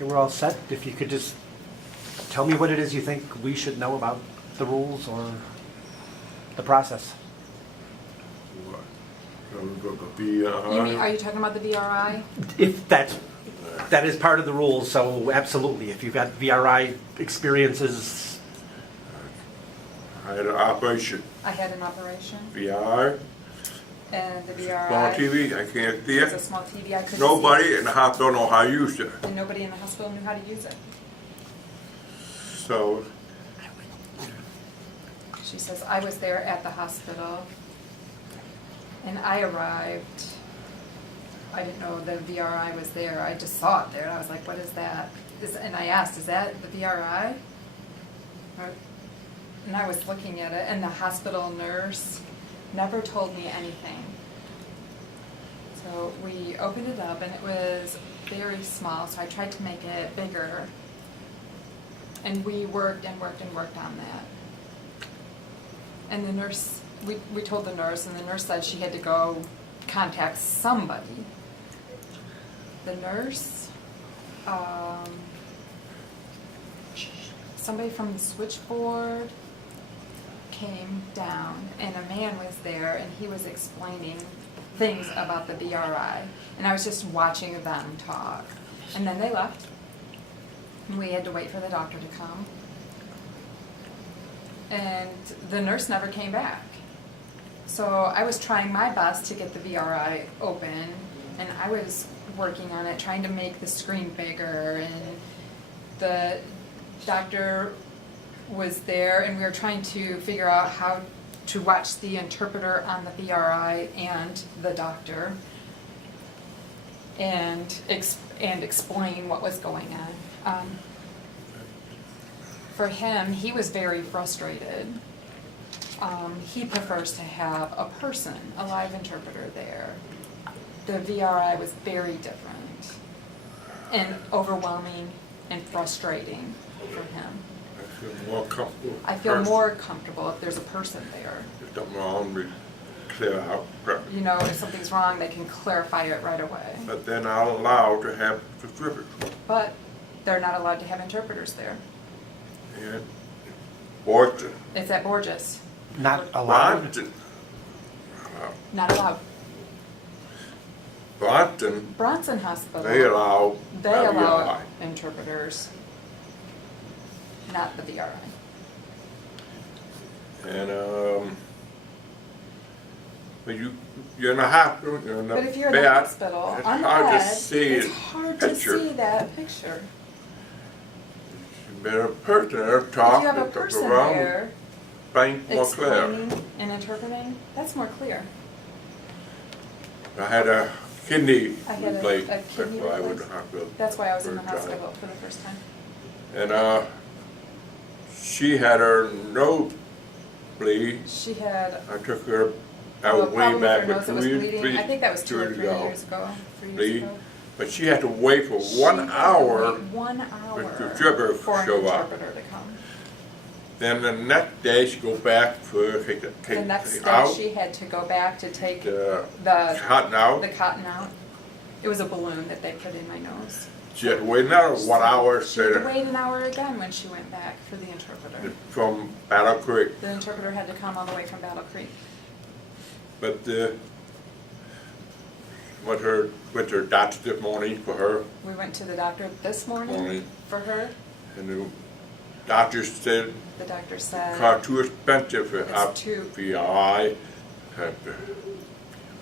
we're all set. If you could just tell me what it is you think we should know about the rules or the process. What? You mean, are you talking about the VRI? If that is part of the rules, so absolutely. If you've got VRI experiences, I had an operation. I had an operation, VR, and the VRI. small TV, I can't see It was a it. small TV. I couldn't Nobody see in the hospital know how to use it. it, and nobody in the hospital knew how to use it. So, She says, I was there at the hospital, and I arrived. I didn't know the VRI was there. I just saw it there, and I was like, what is that? And I asked, is that the VRI? And I was looking at it, and the hospital nurse never told me anything. So we opened it up, and it was very small, so I tried to make it bigger. And we worked and worked and worked on that. And the nurse, we told the nurse, and the nurse said she had to go contact somebody. The nurse, somebody from the switchboard came down, and a man was there, and he was explaining things about the VRI. And I was just watching them talk. And then they left. And we had to wait for the doctor to come. And the nurse never came back. So I was trying my best to get the VRI open, and I was working on it, trying to make the screen bigger, and the doctor was there, and we were trying to figure out how to watch the interpreter on the VRI and the doctor, and explain what was going on. For him, he was very frustrated. He prefers to have a person, a live interpreter there. The VRI was very different and overwhelming and frustrating for him. I feel more comfortable. I feel more comfortable if there's a person there. If something wrong, we clear out. You know, if something's wrong, they can clarify it right away. But they're not allowed to have interpreters. But they're not allowed to have interpreters there. And Boston, It's at Borges. not allowed. Boston, Not allowed. Boston, Bronson Hospital. they allow They allow VRI. interpreters, not the VRI. And but you're in the hospital, you're in the But if you're in the bed, hospital, it's on hard bed, to see it's the hard picture. to see that picture. Better a person there If talk, you have a to person around, there think more clear. explaining and interpreting, that's more clear. I had a kidney I had a replaced, kidney that's why I went to replaced? hospital. That's why I was in the First time. hospital for the first time. And she had her nose bleed. She had I took her a out way problem with back her with nose that was bleeding. I think that was 2 or 3 ago. years ago. 3 years Bleed. ago. But she had to wait for She 1 had to hour. wait 1 hour for the interpreter to for an show up. interpreter to come. Then the next day she go back for take The next day out she had to go back to take the the cotton out. cotton out. It was a balloon that they put in my nose. She had to wait another 1 hour She had to to, wait an hour again when she went back for the interpreter. from Battle Creek. The interpreter had to come all the way from Battle Creek. But with her doctor this morning for her, We went to the doctor this morning Morning. for her. and the doctor said The doctor said car too expensive for It's too- VRI.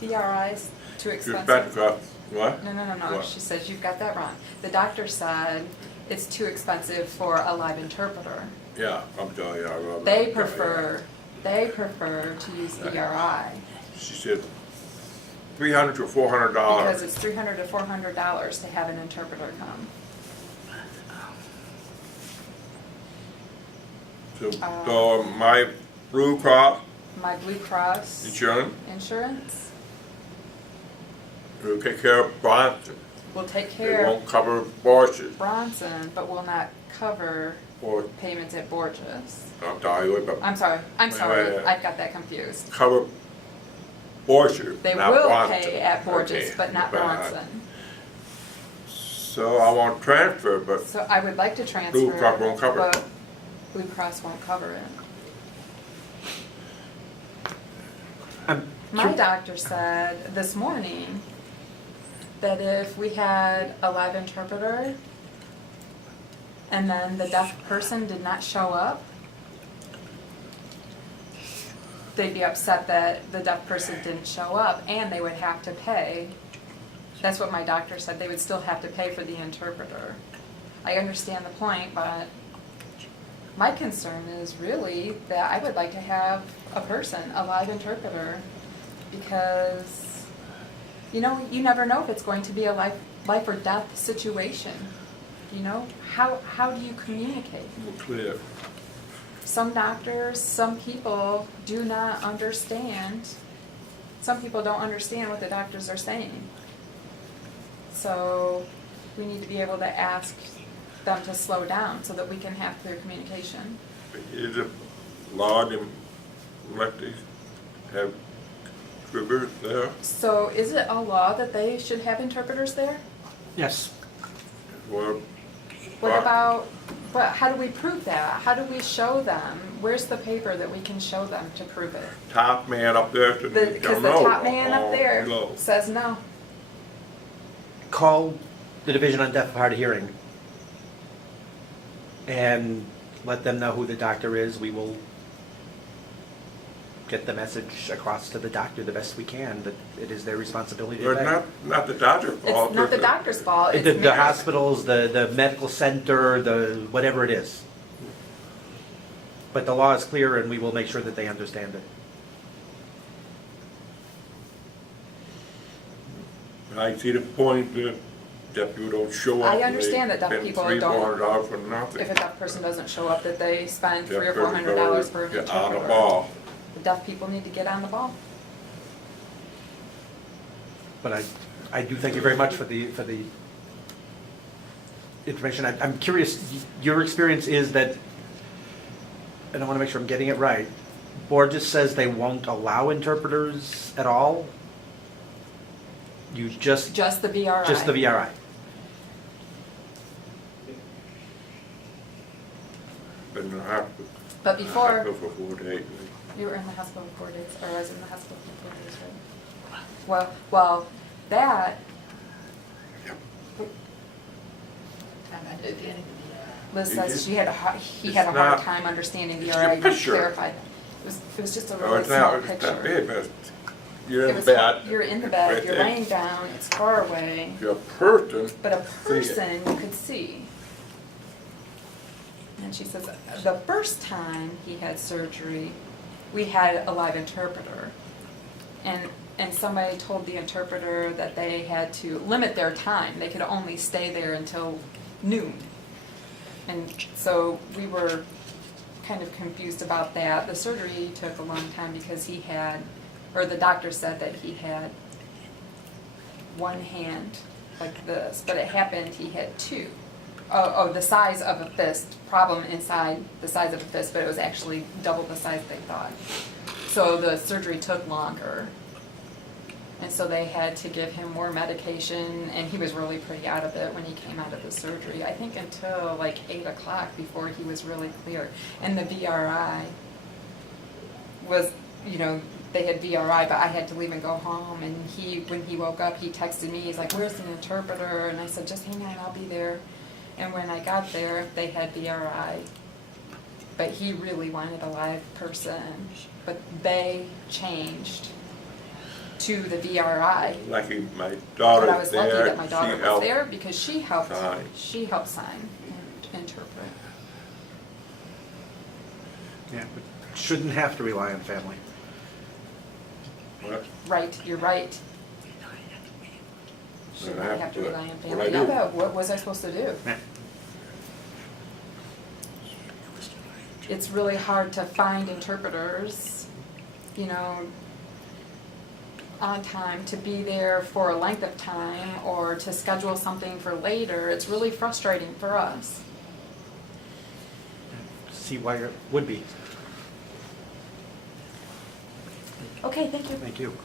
VRI's too Too expensive. expensive, cost- what? No. What? She says you've got that wrong. The doctor said it's too expensive for a live interpreter. Yeah, I'm telling you. They prefer to use VRI She said $300 to $400. because it's $300 to $400 to have an interpreter come. So my Blue Cross My Blue Cross insurance insurance will take care of Bronson. will take It care of won't cover Borges. Bronson, but will not cover Or, payments at Borges. I'm sorry, but I'm sorry, Wait. I've got that confused. cover Borges, They not will Bronson. pay at Borges, Okay, but not but, Bronson. So I want to transfer, but So I would like to transfer. Blue Cross won't cover it. But Blue Cross won't cover it. My doctor said this morning that if we had a live interpreter and then the deaf person did not show up, they'd be upset that the deaf person didn't show up and they would have to pay. That's what my doctor said, they would still have to pay for the interpreter. I understand the point, but my concern is really that I would like to have a person, a live interpreter, because, you know, you never know if it's going to be a life or death situation. You know, how do you communicate? clear. Some doctors, some people do not understand. Some people don't understand what the doctors are saying. So we need to be able to ask them to slow down so that we can have clear communication. Is it law to let these have interpreters there? So is it a law that they should have interpreters there? Yes. Well, What about, but how do we prove that? How do we show them? Where's the paper that we can show them to prove it? top man up there to Because the top man up there says no. Call the Division on Deaf and Hard of Hearing and let them know who the doctor is. We will get the message across to the doctor the best we can, that it is their responsibility to But pay. not the doctor's fault. It's not the doctor's fault, it's The Mary's. hospitals, the medical center, the whatever it is. But the law is clear and we will make sure that they understand it. I see the point that deaf people don't show up. I understand that deaf They people spend don't- $300 for nothing. If a deaf person doesn't show up, that they spend Deaf $300 or person $400 for an better get on the interpreter. ball. The deaf people need to get on the ball. But I do thank you very much for the information. I'm curious, your experience is that, and I want to make sure I'm getting it right, board just says they won't allow interpreters at all? You just Just the VRI. the VRI? Been in the hospital. But before, Hospital for 4 days. you were in the hospital for 4 days, or I was in the hospital for 4 days, right? Well, that, Liz says she had he had a It's hard not- time understanding it's VRI. a picture. Clarified. It was just a Oh, really it's small not picture. big, but you're It in was bed. You're in the bed, right you're there. laying down, it's far away, You're a person. but a See it. person you could see. And she says, the first time he had surgery, we had a live interpreter. And somebody told the interpreter that they had to limit their time. They could only stay there until noon. And so we were kind of confused about that. The surgery took a long time because he had, or the doctor said that he had one hand like this, but it happened he had two. Oh, the size of a fist, problem inside the size of a fist, but it was actually double the size they thought. So the surgery took longer. And so they had to give him more medication, and he was really pretty out of it when he came out of the surgery. I think until like 8 o'clock before he was really clear. And the VRI was, you know, they had VRI, but I had to leave and go home. And when he woke up, he texted me, he's like, "Where's the interpreter?" And I said, "Just hang on, I'll be there." And when I got there, they had VRI. But he really wanted a live person. But they changed to the VRI. Lucky my But I daughter's was lucky there. that my daughter She was helped. there because she helped Sign. and interpret. Yeah, but shouldn't have to rely on family. What? Right, you're right. Shouldn't I have to do it. rely on What family. I Yeah, do. but what was I supposed to do? Yeah. It's really hard to find interpreters, you know, on time, to be there for a length of time or to schedule something for later. It's really frustrating for us. See why it would be. Okay, thank you. Thank you.